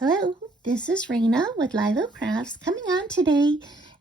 Hello, this is Raina with LYLO Crafts coming on today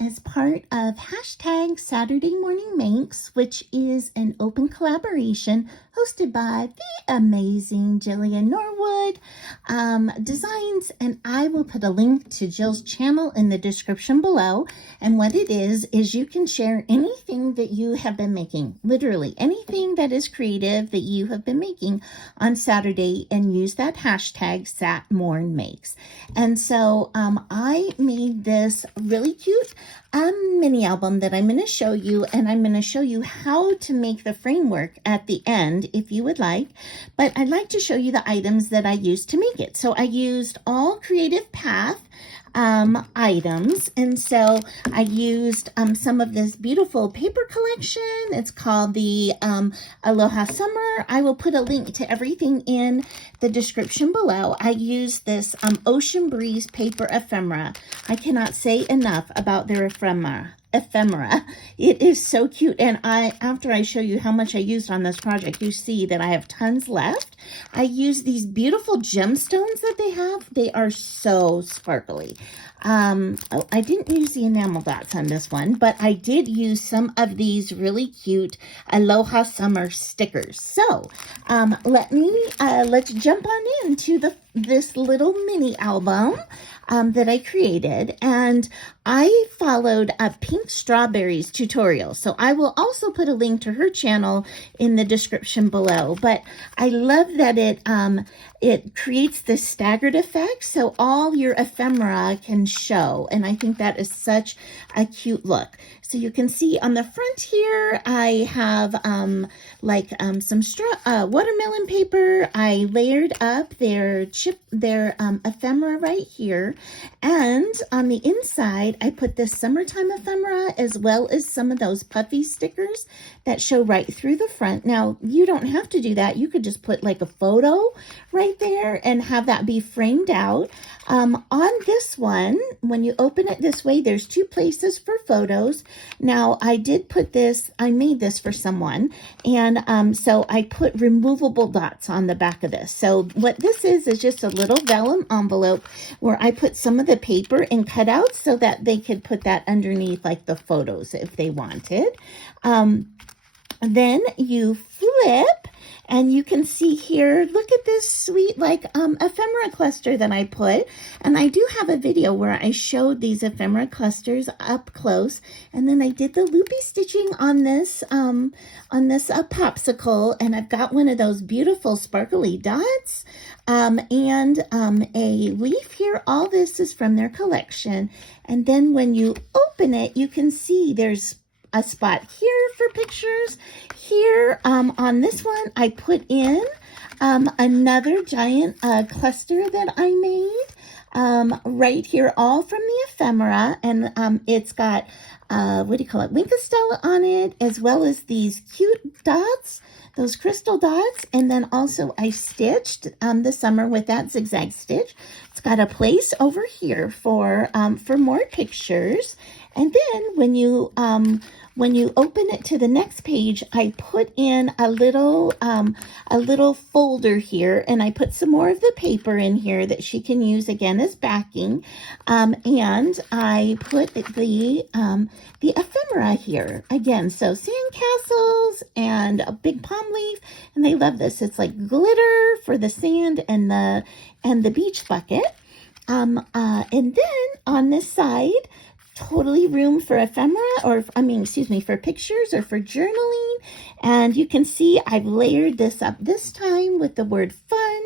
as part of hashtag Saturday Morning Makes, which is an open collaboration hosted by the amazing Jillian Norwood Designs, and I will put a link to Jill's channel in the description below. And what it is you can share anything that you have been making, literally anything that is creative that you have been making on Saturday, and use that hashtag SatMornMakes. And so I made this really cute mini album that I'm going to show you, and I'm going to show you how to make the framework at the end if you would like, but I'd like to show you the items that I used to make it. So I used all Creative Path items, and so I used some of this beautiful paper collection. It's called the Aloha Summer. I will put a link to everything in the description below. I used this Ocean Breeze paper ephemera. I cannot say enough about their ephemera. It is so cute, and after I show you how much I used on this project, you see that I have tons left. I use these beautiful gemstones that they have. They are so sparkly. I didn't use the enamel dots on this one, but I did use some of these really cute Aloha Summer stickers. So let's jump on into this little mini album that I created, and I followed a pink strawberries tutorial. So I will also put a link to her channel in the description below. But I love that it creates this staggered effect, so all your ephemera can show, and I think that is such a cute look. So you can see on the front here, I have some watermelon paper. I layered up their ephemera right here. And on the inside, I put this summertime ephemera as well as some of those puffy stickers that show right through the front. Now, you don't have to do that. You could just put like a photo right there and have that be framed out. On this one, when you open it this way, there's two places for photos. Now, I made this for someone, and so I put removable dots on the back of this. So what this is just a little vellum envelope where I put some of the paper and cutouts so that they could put that underneath like the photos if they wanted. Then you flip, and you can see here, look at this sweet ephemera cluster that I put. And I do have a video where I showed these ephemera clusters up close. And then I did the loopy stitching on this popsicle. And I've got one of those beautiful sparkly dots and a leaf here. All this is from their collection. And then when you open it, you can see there's a spot here for pictures. Here on this one, I put in another giant cluster that I made right here, all from the ephemera, and it's got Winkostella on it, as well as these cute dots, those crystal dots, and then also I stitched the summer with that zigzag stitch. It's got a place over here for more pictures, and then when you open it to the next page, I put in a little folder here, and I put some more of the paper in here that she can use again as backing, and I put the ephemera here again. So sandcastles and a big palm leaf, and they love this. It's like glitter for the sand and the beach bucket, and then on this side, totally room for ephemera, for pictures or for journaling. And you can see I've layered this up this time with the word fun.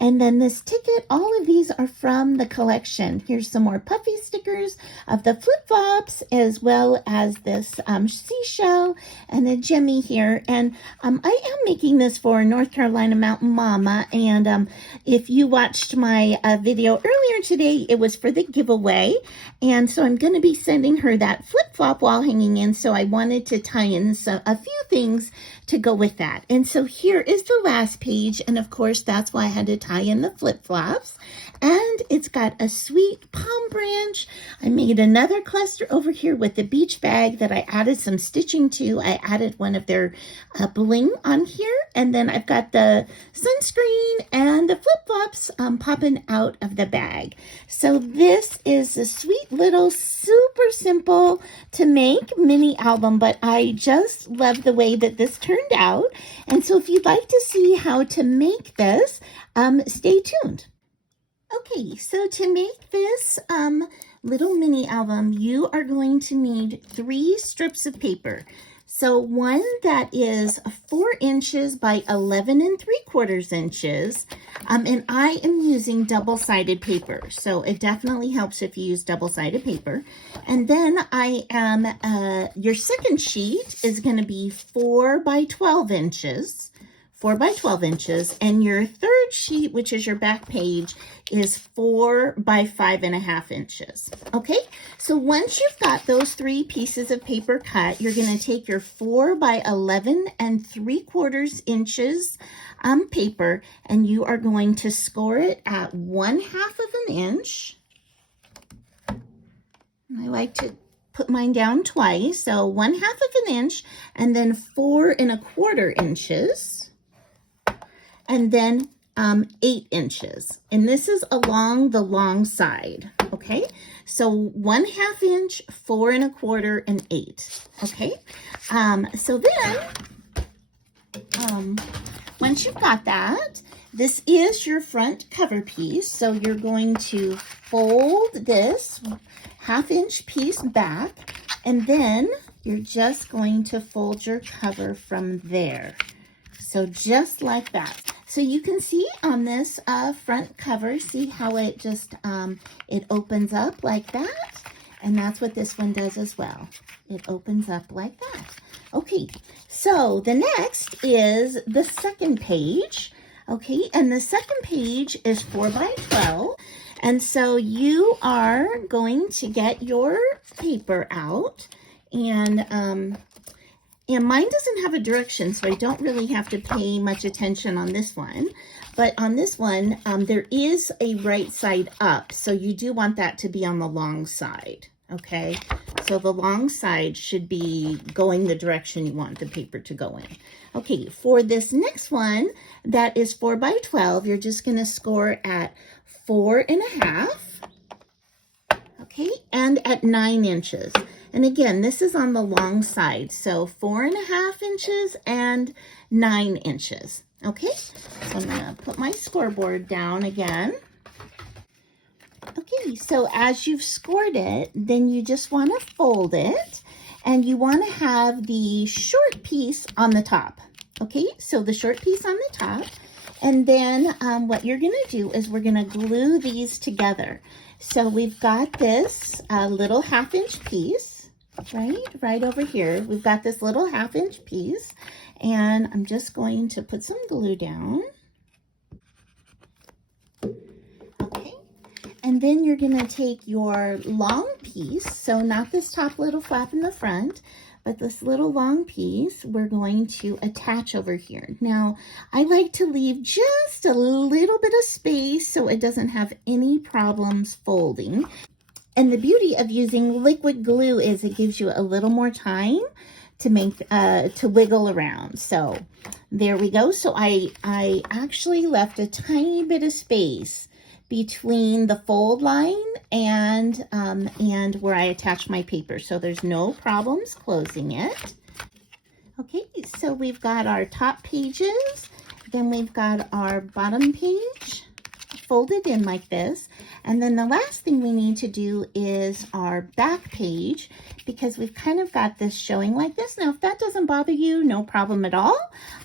And then this ticket, all of these are from the collection. Here's some more puffy stickers of the flip-flops, as well as this seashell and a gemmy here. And I am making this for North Carolina Mountain Mama. And if you watched my video earlier today, it was for the giveaway. And so I'm going to be sending her that flip-flop wall hanging in. So I wanted to tie in a few things to go with that. And so here is the last page. And of course, that's why I had to tie in the flip-flops. And And it's got a sweet palm branch. I made another cluster over here with the beach bag that I added some stitching to. I added one of their bling on here. And then I've got the sunscreen and the flip-flops popping out of the bag. So this is a sweet little, super simple to make mini album, but I just love the way that this turned out. And so if you'd like to see how to make this, stay tuned. Okay, so to make this little mini album, you are going to need 3 strips of paper. So one that is 4 inches by 11 3/4 inches, and I am using double-sided paper. So it definitely helps if you use double-sided paper. And then I am, your second sheet is going to be 4 by 12 inches. 4 by 12 inches, and your third sheet, which is your back page, is 4 by 5.5 inches. Okay, so once you've got those 3 pieces of paper cut, you're going to take your 4 by 11 3/4 inches paper, and you are going to score it at 1/2 of an inch. I like to put mine down twice, so 1/2 of an inch, and then 4 1/4 inches. And then 8 inches. And this is along the long side, okay? So 1/2 inch, 4 1/4, and 8, okay? So then, once you've got that, this is your front cover piece. So you're going to fold this 1/2 inch piece back, and then you're just going to fold your cover from there. So just like that. So you can see on this front cover, see how it just, it opens up like that? And that's what this one does as well. It opens up like that. Okay, so the next is the second page. Okay, and the second page is 4 by 12. And so you are going to get your paper out, and mine doesn't have a direction, so I don't really have to pay much attention on this one. But on this one, there is a right side up, so you do want that to be on the long side, okay? So the long side should be going the direction you want the paper to go in. Okay, for this next one, that is 4 by 12, you're just going to score at 4.5, okay, and at 9 inches. And again, this is on the long side, so 4.5 inches and 9 inches. Okay, so I'm going to put my scoreboard down again. Okay, so as you've scored it, then you just want to fold it, and you want to have the short piece on the top. Okay, so the short piece on the top, and then what you're going to do is we're going to glue these together. So we've got this little 1/2 inch piece. Right over here. We've got this little 1/2 inch piece, and I'm just going to put some glue down. Okay, and then you're going to take your long piece, so not this top little flap in the front, but this little long piece we're going to attach over here. Now, I like to leave just a little bit of space so it doesn't have any problems folding. And the beauty of using liquid glue is it gives you a little more time to make, to wiggle around. So there we go. So I actually left a tiny bit of space between the fold line and where I attach my paper. So there's no problems closing it. Okay, so we've got our top pages, then we've got our bottom page folded in like this. And then the last thing we need to do is our back page, because we've kind of got this showing like this. Now, if that doesn't bother you, no problem at all.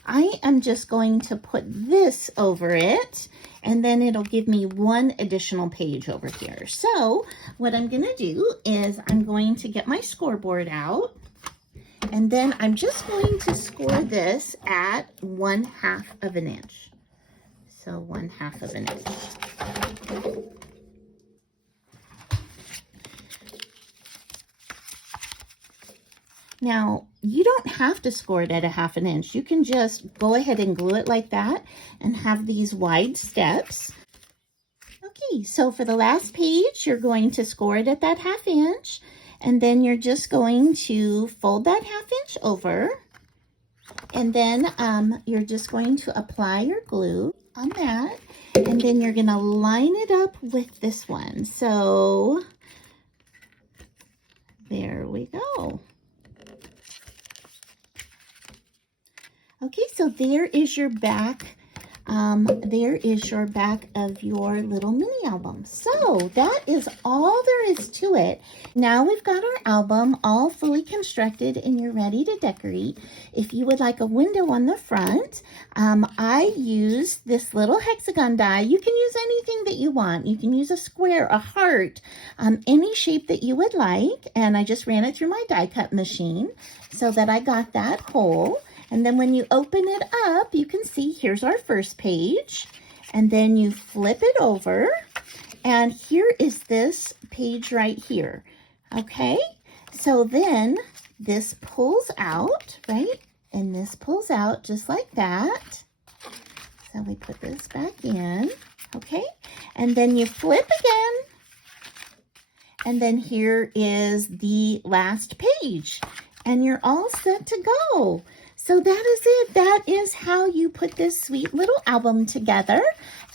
I am just going to put this over it, and then it'll give me one additional page over here. So what I'm going to do is I'm going to get my scoreboard out, and then I'm just going to score this at 1/2 of an inch. So 1/2 of an inch. Now, you don't have to score it at 1/2 an inch. You can just go ahead and glue it like that and have these wide steps. Okay, Okay, so for the last page, you're going to score it at that 1/2 inch, and then you're just going to fold that 1/2 inch over, and then you're just going to apply your glue on that, and then you're going to line it up with this one. So there we go. Okay, so there is your back. There is your back of your little mini album. So that is all there is to it. Now we've got our album all fully constructed and you're ready to decorate. If you would like a window on the front, I use this little hexagon die. You can use anything that you want. You can use a square, a heart, any shape that you would like. And I just ran it through my die cut machine so that I got that hole. And then when you open it up, you can see here's our first page. And then you flip it over. And here is this page right here. Okay? So then this pulls out, right? And this pulls out just like that. So we put this back in. Okay? And then you flip again. And then here is the last page. And you're all set to go. So that is it. That is how you put this sweet little album together.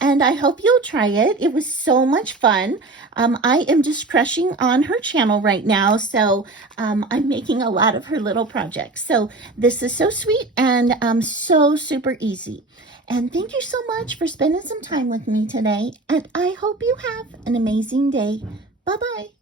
And I hope you'll try it. It was so much fun. I am just crushing on her channel right now. So I'm making a lot of her little projects. So this is so sweet and so super easy. And thank you so much for spending some time with me today. And I hope you have an amazing day. Bye-bye.